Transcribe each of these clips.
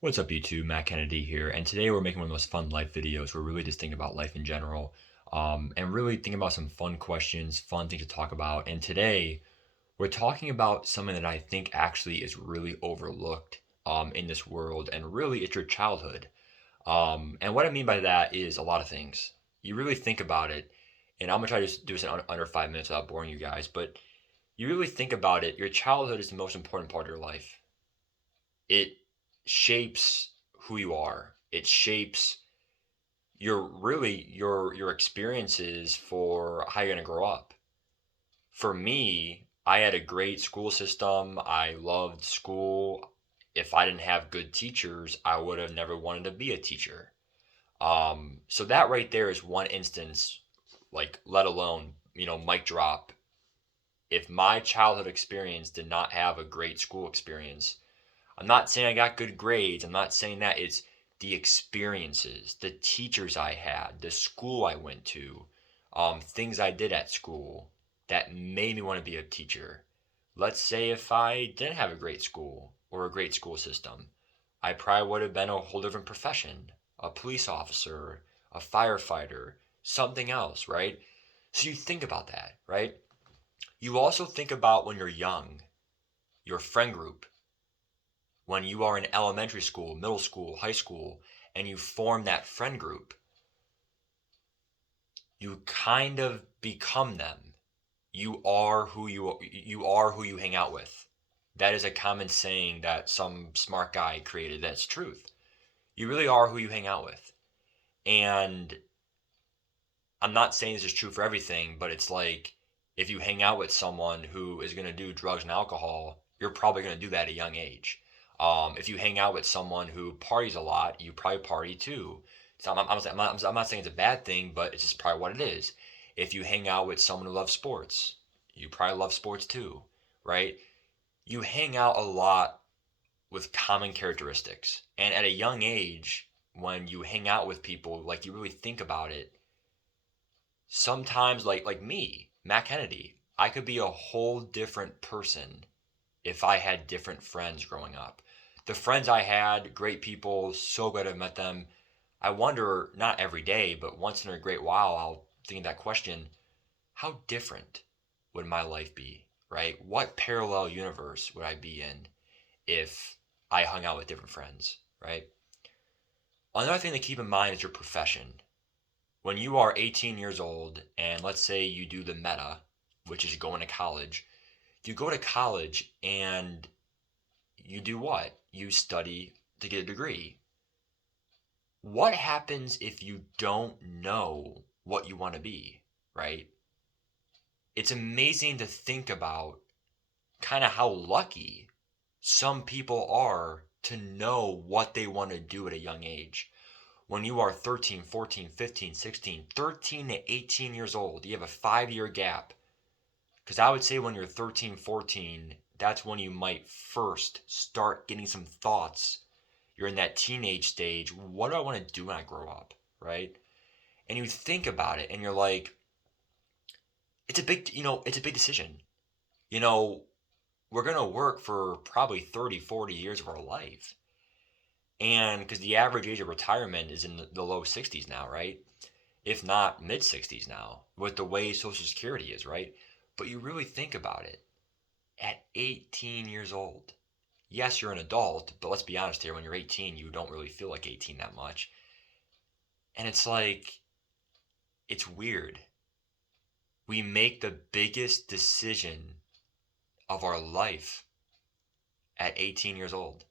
What's up, YouTube? Matt Kennedy here, and today we're making one of the most fun life videos. We're really just thinking about life in general, and really thinking about some fun questions, fun things to talk about. And today we're talking about something that I think actually is really overlooked in this world, and really it's your childhood. And what I mean by that is a lot of things. You really think about it, and I'm gonna try to do this in under 5 minutes without boring you guys, but you really think about it, your childhood is the most important part of your life. It shapes who you are. It shapes your experiences for how you're gonna grow up. For me, I had a great school system. I loved school. If I didn't have good teachers, I would have never wanted to be a teacher. So that right there is one instance, like let alone, mic drop. If my childhood experience did not have a great school experience, I'm not saying I got good grades. I'm not saying that. It's the experiences, the teachers I had, the school I went to, things I did at school that made me want to be a teacher. Let's say if I didn't have a great school or a great school system, I probably would have been a whole different profession, a police officer, a firefighter, something else, right? So you think about that, right? You also think about when you're young, your friend group, when you are in elementary school, middle school, high school, and you form that friend group, you kind of become them. You are who you hang out with. That is a common saying that some smart guy created. That's truth. You really are who you hang out with. And I'm not saying this is true for everything, but it's like if you hang out with someone who is going to do drugs and alcohol, you're probably going to do that at a young age. If you hang out with someone who parties a lot, you probably party too. So I'm not saying it's a bad thing, but it's just probably what it is. If you hang out with someone who loves sports, you probably love sports too, right? You hang out a lot with common characteristics. And at a young age, when you hang out with people, like you really think about it, sometimes like me, Matt Kennedy, I could be a whole different person if I had different friends growing up. The friends I had, great people, so glad I've met them. I wonder, not every day, but once in a great while, I'll think of that question: how different would my life be, right? What parallel universe would I be in if I hung out with different friends, right? Another thing to keep in mind is your profession. When you are 18 years old and let's say you do the meta, which is going to college, you go to college and you do what? You study to get a degree. What happens if you don't know what you want to be, right? It's amazing to think about kind of how lucky some people are to know what they want to do at a young age. When you are 13, 14, 15, 16, 13 to 18 years old, you have a 5 year gap. Because I would say when you're 13, 14, that's when you might first start getting some thoughts. You're in that teenage stage. What do I want to do when I grow up? Right? And you think about it and you're like, it's a big decision. You know, we're going to work for probably 30, 40 years of our life. And because the average age of retirement is in the low 60s now, right? If not mid 60s now, with the way Social Security is, right? But you really think about it. At 18 years old, yes, you're an adult, but let's be honest here, when you're 18, you don't really feel like 18 that much. And it's like, it's weird. We make the biggest decision of our life at 18 years old.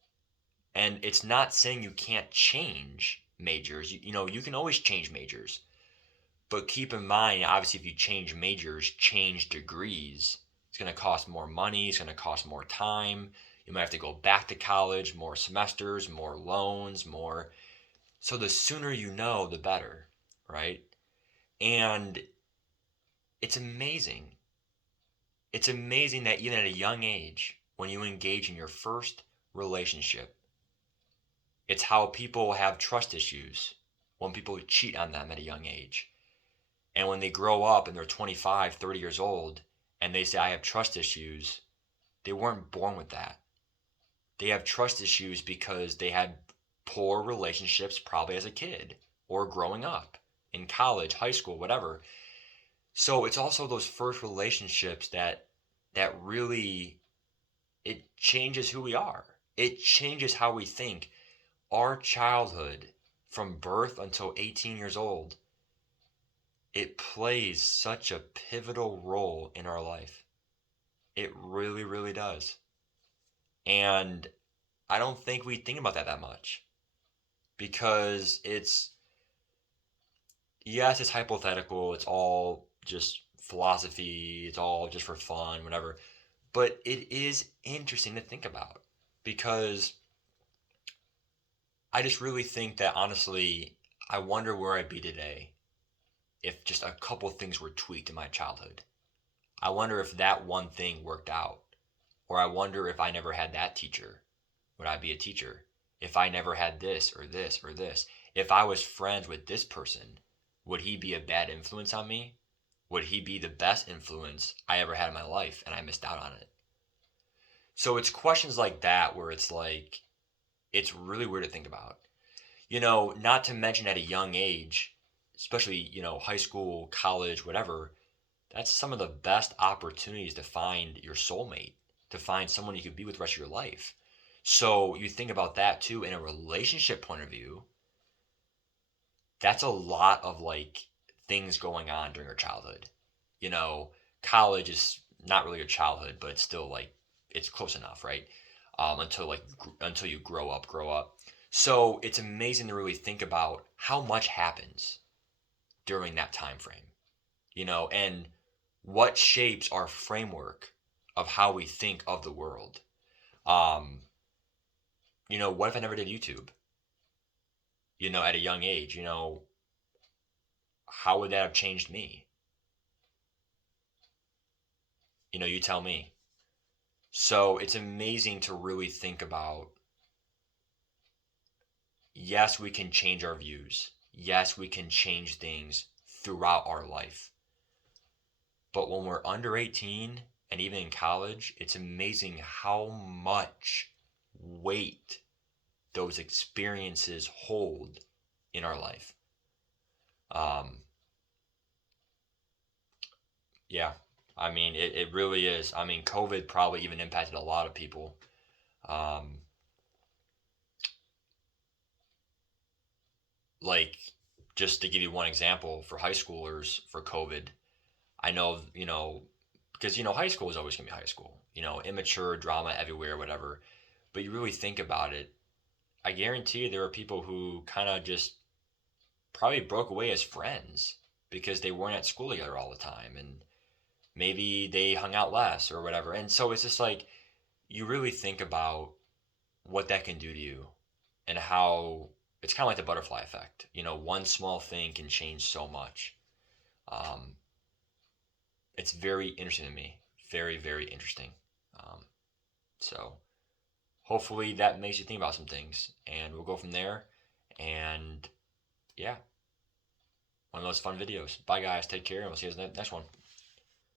And it's not saying you can't change majors. You can always change majors. But keep in mind, obviously, if you change majors, change degrees, it's going to cost more money. It's going to cost more time. You might have to go back to college, more semesters, more loans, more. So the sooner you know, the better, right? And it's amazing. It's amazing that even at a young age, when you engage in your first relationship, it's how people have trust issues when people cheat on them at a young age. And when they grow up and they're 25, 30 years old, and they say, I have trust issues, they weren't born with that. They have trust issues because they had poor relationships probably as a kid or growing up in college, high school, whatever. So it's also those first relationships that really it changes who we are. It changes how we think. Our childhood from birth until 18 years old, it plays such a pivotal role in our life. It really, really does. And I don't think we think about that much because yes, it's hypothetical. It's all just philosophy. It's all just for fun, whatever. But it is interesting to think about because I just really think that honestly, I wonder where I'd be today if just a couple things were tweaked in my childhood. I wonder if that one thing worked out. Or I wonder if I never had that teacher, would I be a teacher? If I never had this or this or this. If I was friends with this person, would he be a bad influence on me? Would he be the best influence I ever had in my life and I missed out on it? So it's questions like that where it's like, it's really weird to think about. Not to mention at a young age, especially, high school, college, whatever, that's some of the best opportunities to find your soulmate, to find someone you could be with the rest of your life. So you think about that too in a relationship point of view. That's a lot of like things going on during your childhood. You know, College is not really your childhood, but it's still like it's close enough, right? Until you grow up. So it's amazing to really think about how much happens during that time frame, and what shapes our framework of how we think of the world. Um, what if I never did YouTube? At a young age, how would that have changed me? You tell me. So it's amazing to really think about. Yes, we can change our views. Yes, we can change things throughout our life. But when we're under 18 and even in college, it's amazing how much weight those experiences hold in our life. Um, yeah, I mean, it really is. I mean, COVID probably even impacted a lot of people. Um, like, just to give you one example, for high schoolers for COVID, I know, because, high school is always going to be high school, immature, drama everywhere, whatever. But you really think about it, I guarantee you there are people who kind of just probably broke away as friends because they weren't at school together all the time. And maybe they hung out less or whatever. And so it's just like you really think about what that can do to you and how it's kind of like the butterfly effect. One small thing can change so much. Um, it's very interesting to me. Very, very interesting. Um, so hopefully that makes you think about some things and we'll go from there. And yeah, one of those fun videos. Bye, guys. Take care, and we'll see you in the next one.